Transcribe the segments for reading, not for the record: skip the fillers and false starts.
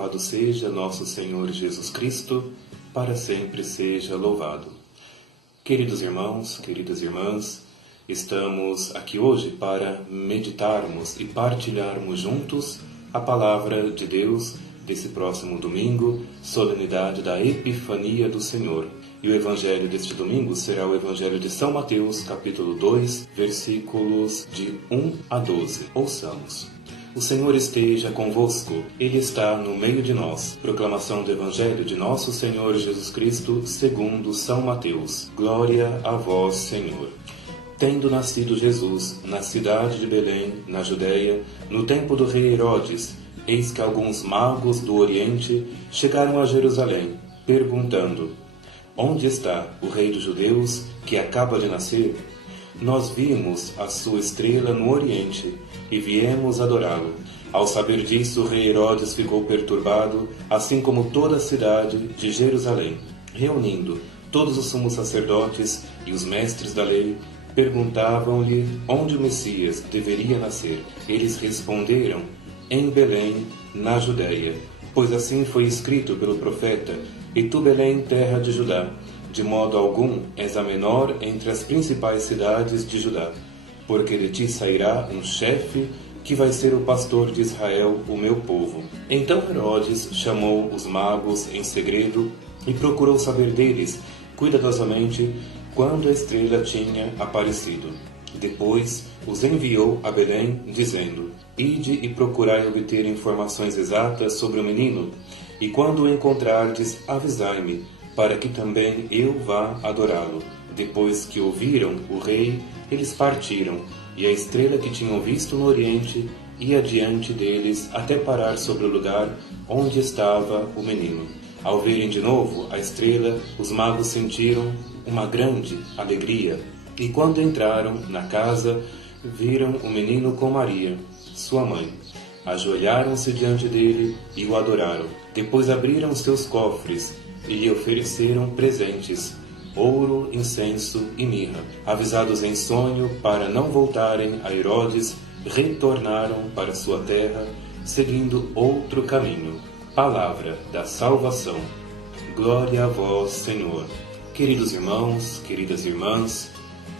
Louvado seja nosso Senhor Jesus Cristo, para sempre seja louvado. Queridos irmãos, queridas irmãs, estamos aqui hoje para meditarmos e partilharmos juntos a palavra de Deus desse próximo domingo, solenidade da Epifania do Senhor. E o evangelho deste domingo será o evangelho de São Mateus, capítulo 2, versículos de 1 a 12. Ouçamos. O Senhor esteja convosco, Ele está no meio de nós. Proclamação do Evangelho de nosso Senhor Jesus Cristo, segundo São Mateus. Glória a vós, Senhor. Tendo nascido Jesus na cidade de Belém, na Judéia, no tempo do rei Herodes, eis que alguns magos do Oriente chegaram a Jerusalém, perguntando: Onde está o rei dos judeus, que acaba de nascer? Nós vimos a sua estrela no Oriente e viemos adorá-lo. Ao saber disso, o rei Herodes ficou perturbado, assim como toda a cidade de Jerusalém. Reunindo todos os sumos sacerdotes e os mestres da lei, perguntavam-lhe onde o Messias deveria nascer. Eles responderam: em Belém, na Judéia, pois assim foi escrito pelo profeta: E tu, Belém, terra de Judá, de modo algum és a menor entre as principais cidades de Judá, porque de ti sairá um chefe que vai ser o pastor de Israel, o meu povo. Então Herodes chamou os magos em segredo e procurou saber deles cuidadosamente quando a estrela tinha aparecido. Depois os enviou a Belém, dizendo: Ide e procurai obter informações exatas sobre o menino, e quando o encontrardes, avisai-me, para que também eu vá adorá-lo. Depois que ouviram o rei, eles partiram, e a estrela que tinham visto no Oriente ia diante deles até parar sobre o lugar onde estava o menino. Ao verem de novo a estrela, os magos sentiram uma grande alegria. E quando entraram na casa, viram o menino com Maria, sua mãe. Ajoelharam-se diante dele e o adoraram. Depois abriram seus cofres e lhe ofereceram presentes: ouro, incenso e mirra. Avisados em sonho para não voltarem a Herodes, retornaram para sua terra, seguindo outro caminho. Palavra da salvação. Glória a vós, Senhor. Queridos irmãos, queridas irmãs,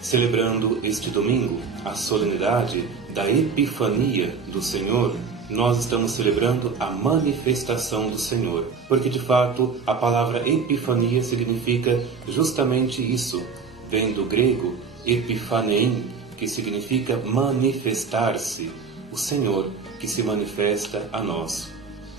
celebrando este domingo a solenidade da Epifania do Senhor, nós estamos celebrando a manifestação do Senhor, porque de fato a palavra Epifania significa justamente isso. Vem do grego epifanein, que significa manifestar-se, o Senhor que se manifesta a nós.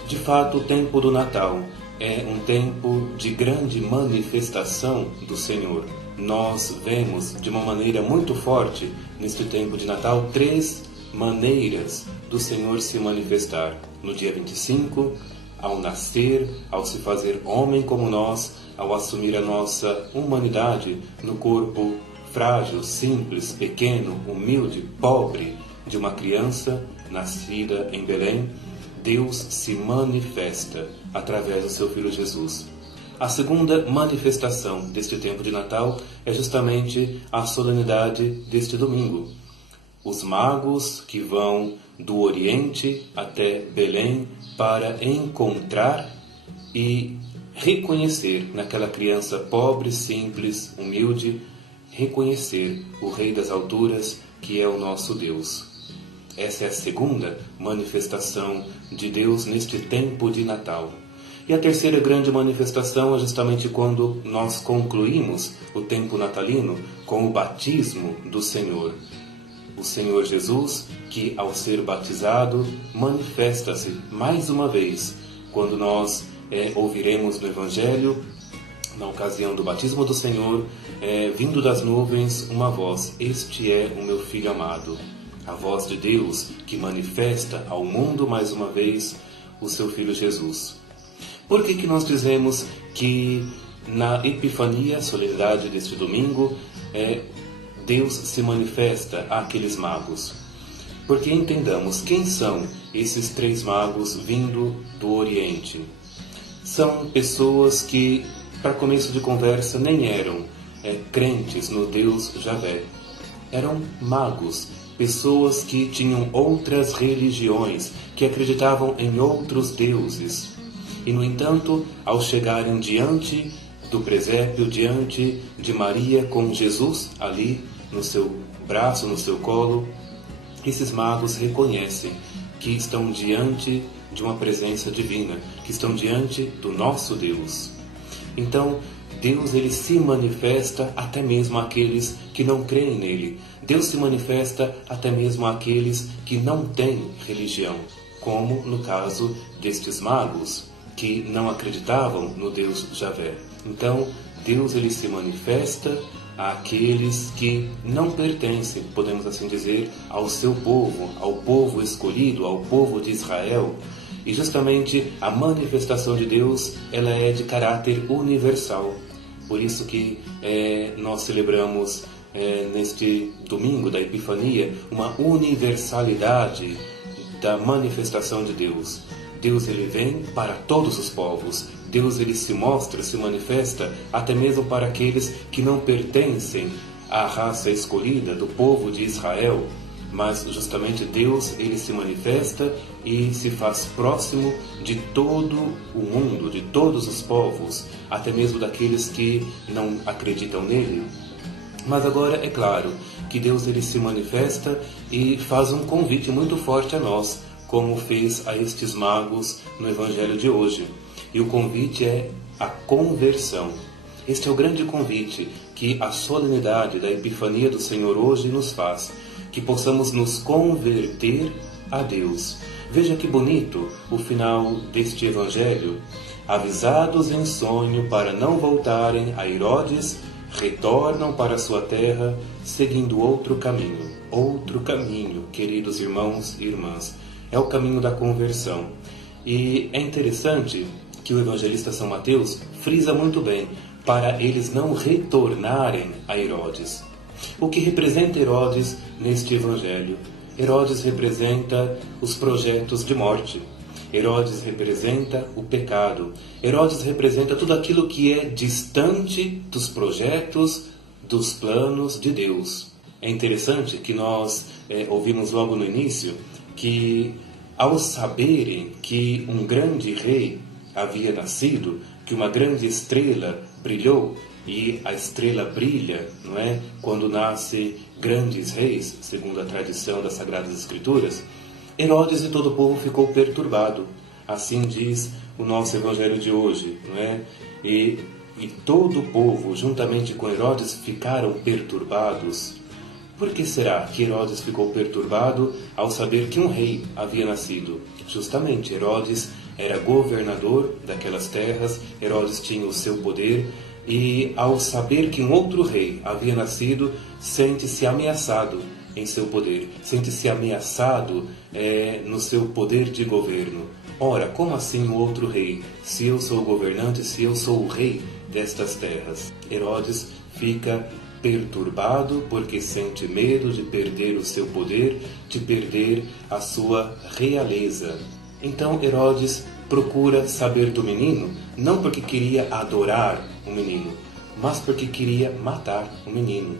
De fato, o tempo do Natal é um tempo de grande manifestação do Senhor. Nós vemos de uma maneira muito forte neste tempo de Natal 3 maneiras do Senhor se manifestar. No dia 25, ao nascer, ao se fazer homem como nós, ao assumir a nossa humanidade no corpo frágil, simples, pequeno, humilde, pobre de uma criança nascida em Belém, Deus se manifesta através do seu Filho Jesus. A segunda manifestação deste tempo de Natal é justamente a solenidade deste domingo. Os magos que vão do Oriente até Belém para encontrar e reconhecer naquela criança pobre, simples, humilde, reconhecer o Rei das alturas, que é o nosso Deus. Essa é a segunda manifestação de Deus neste tempo de Natal. E a terceira grande manifestação é justamente quando nós concluímos o tempo natalino com o batismo do Senhor. O Senhor Jesus, que ao ser batizado, manifesta-se mais uma vez, quando nós ouviremos no Evangelho, na ocasião do batismo do Senhor, vindo das nuvens, uma voz: Este é o meu Filho amado. A voz de Deus que manifesta ao mundo mais uma vez o seu Filho Jesus. Por que nós dizemos que na Epifania, a solenidade deste domingo, Deus se manifesta àqueles magos? Porque entendamos quem são esses 3 magos vindo do Oriente. São pessoas que, para começo de conversa, nem eram crentes no Deus Javé. Eram magos, pessoas que tinham outras religiões, que acreditavam em outros deuses. E, no entanto, ao chegarem diante do presépio, diante de Maria com Jesus ali no seu braço, no seu colo, esses magos reconhecem que estão diante de uma presença divina, que estão diante do nosso Deus. Então, Deus ele se manifesta até mesmo àqueles que não creem nele. Deus se manifesta até mesmo àqueles que não têm religião, como no caso destes magos, que não acreditavam no Deus Javé. Então, Deus ele se manifesta àqueles que não pertencem, podemos assim dizer, ao seu povo, ao povo escolhido, ao povo de Israel. E justamente a manifestação de Deus, ela é de caráter universal. Por isso que nós celebramos neste domingo da Epifania uma universalidade da manifestação de Deus. Deus ele vem para todos os povos. Deus ele se mostra, se manifesta até mesmo para aqueles que não pertencem à raça escolhida do povo de Israel. Mas justamente Deus ele se manifesta e se faz próximo de todo o mundo, de todos os povos, até mesmo daqueles que não acreditam nele. Mas agora é claro que Deus ele se manifesta e faz um convite muito forte a nós, como fez a estes magos no Evangelho de hoje. E o convite é a conversão. Este é o grande convite que a solenidade da Epifania do Senhor hoje nos faz, que possamos nos converter a Deus. Veja que bonito o final deste Evangelho. Avisados em sonho para não voltarem a Herodes, retornam para sua terra, seguindo outro caminho. Outro caminho, queridos irmãos e irmãs. É o caminho da conversão. E é interessante que o evangelista São Mateus frisa muito bem, para eles não retornarem a Herodes. O que representa Herodes neste evangelho? Herodes representa os projetos de morte. Herodes representa o pecado. Herodes representa tudo aquilo que é distante dos projetos, dos planos de Deus. É interessante que nós ouvimos logo no início que, ao saberem que um grande rei havia nascido, que uma grande estrela brilhou, e a estrela brilha, não é? Quando nasce grandes reis, segundo a tradição das Sagradas Escrituras, Herodes e todo o povo ficou perturbado. Assim diz o nosso Evangelho de hoje, não é? E todo o povo, juntamente com Herodes, ficaram perturbados. Por que será que Herodes ficou perturbado ao saber que um rei havia nascido? Justamente, Herodes era governador daquelas terras, Herodes tinha o seu poder, e ao saber que um outro rei havia nascido, sente-se ameaçado em seu poder, sente-se ameaçado no seu poder de governo. Ora, como assim um outro rei? Se eu sou o governante, se eu sou o rei destas terras? Herodes fica perturbado porque sente medo de perder o seu poder, de perder a sua realeza. Então Herodes procura saber do menino, não porque queria adorar o menino, mas porque queria matar o menino.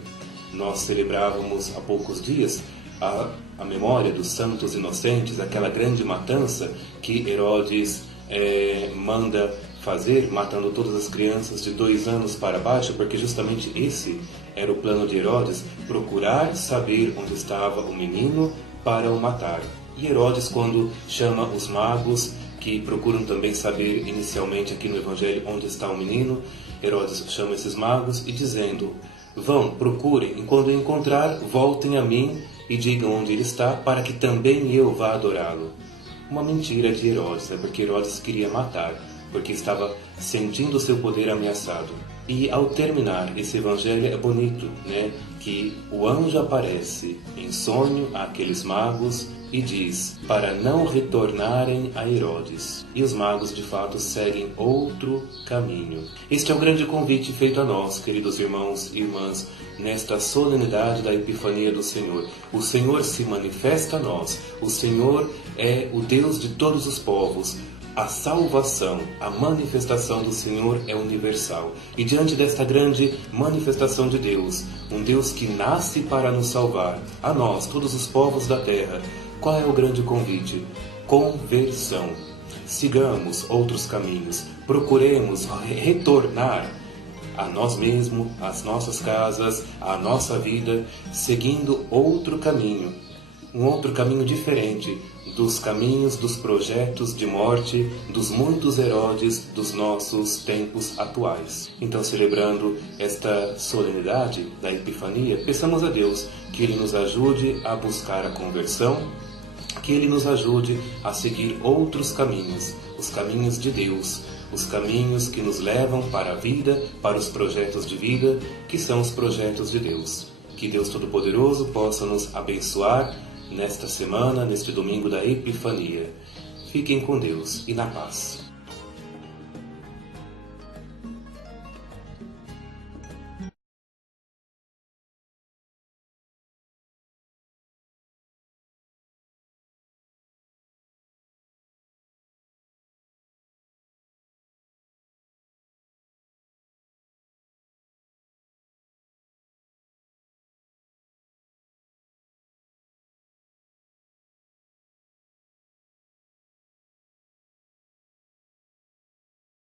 Nós celebrávamos há poucos dias a memória dos santos inocentes, aquela grande matança que Herodes manda fazer, matando todas as crianças de 2 anos para baixo, porque justamente esse era o plano de Herodes, procurar saber onde estava o menino para o matar. E Herodes, quando chama os magos, que procuram também saber inicialmente aqui no Evangelho onde está o menino, Herodes chama esses magos e dizendo: vão, procurem, e quando encontrar, voltem a mim e digam onde ele está, para que também eu vá adorá-lo. Uma mentira de Herodes, porque Herodes queria matar, porque estava sentindo o seu poder ameaçado. E ao terminar esse evangelho é bonito, né? Que o anjo aparece em sonho àqueles magos e diz para não retornarem a Herodes. E os magos de fato seguem outro caminho. Este é o grande convite feito a nós, queridos irmãos e irmãs, nesta solenidade da Epifania do Senhor. O Senhor se manifesta a nós. O Senhor é o Deus de todos os povos. A salvação, a manifestação do Senhor é universal. E diante desta grande manifestação de Deus, um Deus que nasce para nos salvar, a nós, todos os povos da terra, qual é o grande convite? Conversão. sigamos outros caminhos, procuremos retornar a nós mesmos, às nossas casas, à nossa vida, seguindo outro caminho, um outro caminho diferente dos caminhos, dos projetos de morte, dos muitos Herodes dos nossos tempos atuais. Então, celebrando esta solenidade da Epifania, peçamos a Deus que Ele nos ajude a buscar a conversão, que Ele nos ajude a seguir outros caminhos, os caminhos de Deus, os caminhos que nos levam para a vida, para os projetos de vida, que são os projetos de Deus. Que Deus Todo-Poderoso possa nos abençoar nesta semana, neste domingo da Epifania. Fiquem com Deus e na paz.